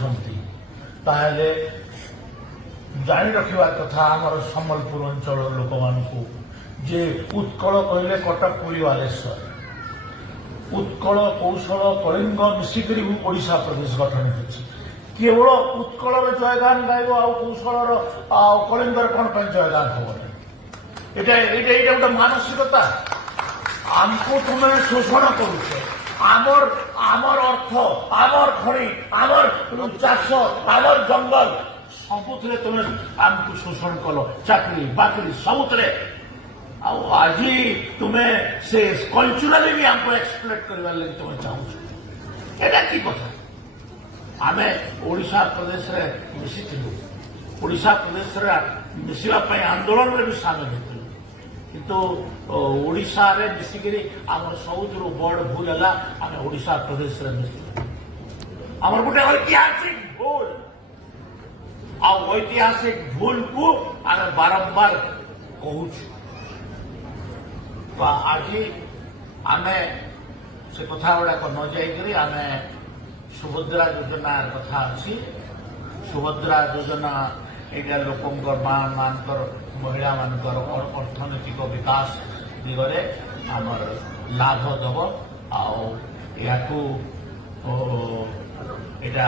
କରୁଛନ୍ତି ତାହେଲେ ଜାଣି ରଖିବା କଥା ଆମର ସମ୍ବଲପୁର ଅଞ୍ଚଳର ଲୋକମାନଙ୍କୁ ଯେ ଉତ୍କଳ କହିଲେ କଟକ ପୁରୀ ବାଲେଶ୍ୱର ଉତ୍କଳ କୌଶଳ କଳିଙ୍ଗ ମିଶିକରି ଓଡ଼ିଶା ପ୍ରଦେଶ ଗଠନ ହୋଇଛି କେବଳ ଉତ୍କଳର ଜୟଗାନ ଗାଇବ ଆଉ କୌଶଳର ଆଉ କଳିଙ୍ଗର କ'ଣ ପାଇଁ ଜୟଗାନ ହେବ ନାହିଁ ଏଇଟା ଗୋଟେ ମାନସିକତା ଆମକୁ ତୁମେ ଶୋଷଣ କରୁଛ ଆମର ଅର୍ଥ ଆମର ଖଣି ଆମର ଚାଷ ଆମର ଜଙ୍ଗଲ ସବୁଥିରେ ତୁମେ ଆମକୁ ଶୋଷଣ କଲ ଚାକିରି ବାକିରି ସବୁଥିରେ ଆଉ ଆଜି ତୁମେ ସେ କଲଚରାଲି ବି ଆମକୁ ଏକ୍ସପ୍ଲୋଏଟ୍ କରିବାର ଲାଗି ତୁମେ ଚାହୁଁଛ ଏଇଟା କି କଥା ଆମେ ଓଡ଼ିଶା ପ୍ରଦେଶରେ ମିଶିଥିଲୁ ଓଡ଼ିଶା ପ୍ରଦେଶରେ ମିଶିବା ପାଇଁ ଆନ୍ଦୋଳନରେ ବି ସାମିଲ ହେଇଥିଲୁ କିନ୍ତୁ ଓଡ଼ିଶାରେ ମିଶିକିରି ଆମର ସବୁଥିରୁ ବଡ଼ ଭୁଲ ହେଲା ଆମେ ଓଡ଼ିଶା ପ୍ରଦେଶରେ ମିଶିଲୁ ଆମର ଗୋଟେ ଐତିହାସିକ ଭୁଲ ଆଉ ଐତିହାସିକ ଭୁଲକୁ ଆମେ ବାରମ୍ବାର କହୁଛୁ ଆଜି ଆମେ ସେ କଥା ଗୁଡ଼ାକ ନ ଯାଇକରି ଆମେ ସୁଭଦ୍ରା ଯୋଜନା କଥା ଅଛି ସୁଭଦ୍ରା ଯୋଜନା ଏଇଟା ଲୋକଙ୍କର ମାନଙ୍କର ମହିଳାମାନଙ୍କର ଅର୍ଥନୈତିକ ବିକାଶ ଦିଗରେ ଆମର ଲାଭ ଦେବ ଆଉ ଏହାକୁ ଏଇଟା